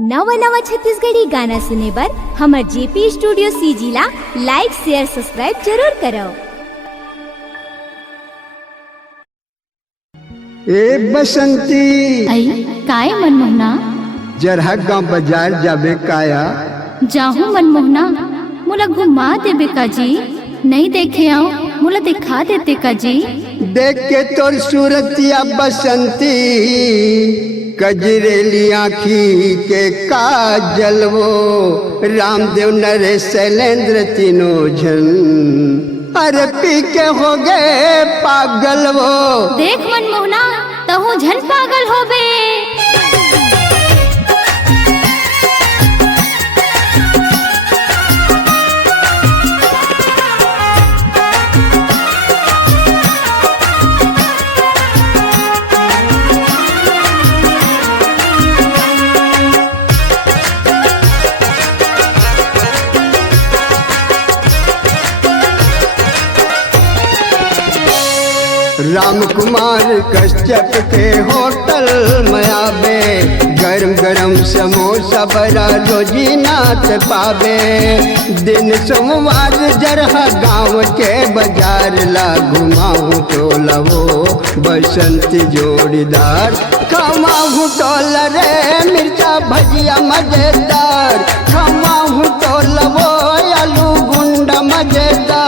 नवा नवा छत्तीसगढ़ी गाना सुने बर हमर जेपी स्टूडियो सीजी ला लाइक शेयर सब्सक्राइब जरूर करो। ए बसंती आई काय मनमोहना जरहा गांव बाजार जाबे काया जाहू मनमोहना मोला घुमा देबे का जी। नहीं देखे आओ मोला दिखा देते का जी। देख के तोर सूरतिया बसंती कजरेली आँखी के काजल वो रामदेव नरेश शैलेंद्र तीनों जन अरे पी के हो गए पागल वो। देख मनमोहना तहु झन पागल होबे। राम कुमार कश्यप के होटल में आवे गरम गरम समोसा बड़ा रोजी नाच पावे। दिन सोमवार जरहा गांव के बाजार ला घुमाऊं तो लवो बसंती जोड़ीदार खमाऊं तो रे मिर्चा भजिया मजेदार खमाऊं तो लवो आलू गुंडा मजेदार।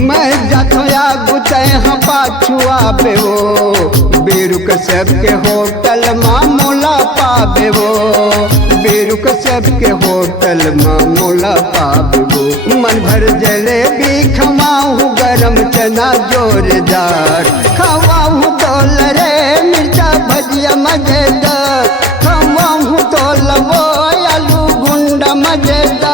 मैं जथया गुते हाँ पाछुआ बे वो बेरुक सबके होटल मामूला पाबे वो बेरुक सबके होटल मामूला पाबे वो। मन भर जलेबी खवाऊँ गरम चना जोरदार खवाऊँ तोल रे मिर्चा भजिया मजेदार खवाऊँ तोल वो आलू गुंडा मजेदार।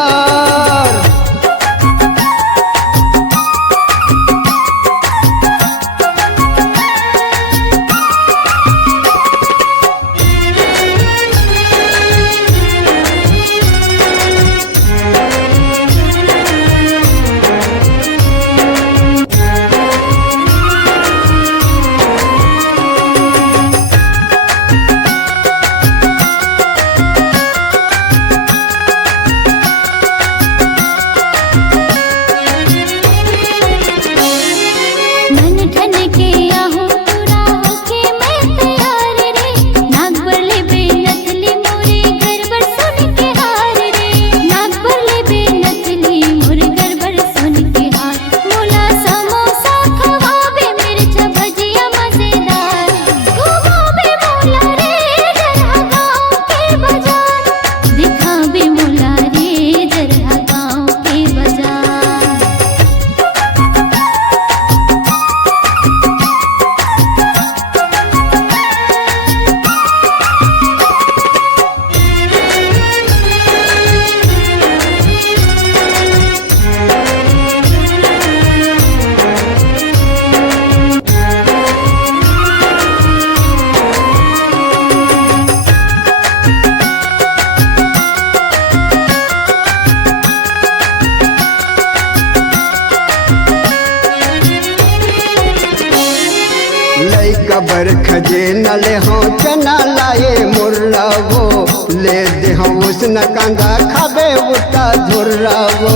कबर खजे नले हो चना लाए मुर्रा वो ले दे हम उसन कांदा खाबे उता धुर्रा वो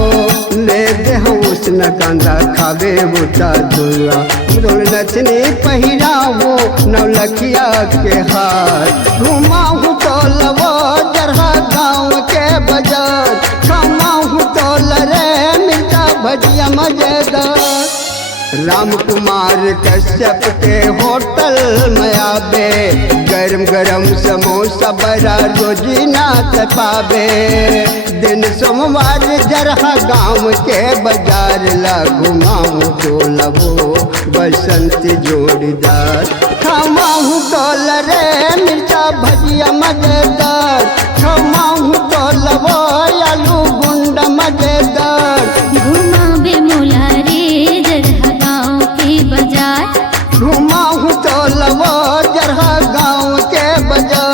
ले दे हम उसन कांदा खाबे उता धुर्रा रोल नचनी पहिरा वो नौलखिया के हाथ घुमाऊं तो लवो जरहा गाँव के बाजार खमाऊं तो रे मिर्चा भजिया मजेदार। राम कुमार कश्यप के होटल में आवे गरम गरम समोसा बड़ा रोजी नाच पावे। दिन सोमवार जरहा गांव के बाजार ला घुमाऊं तो लवो बसंती जोड़ीदार गजब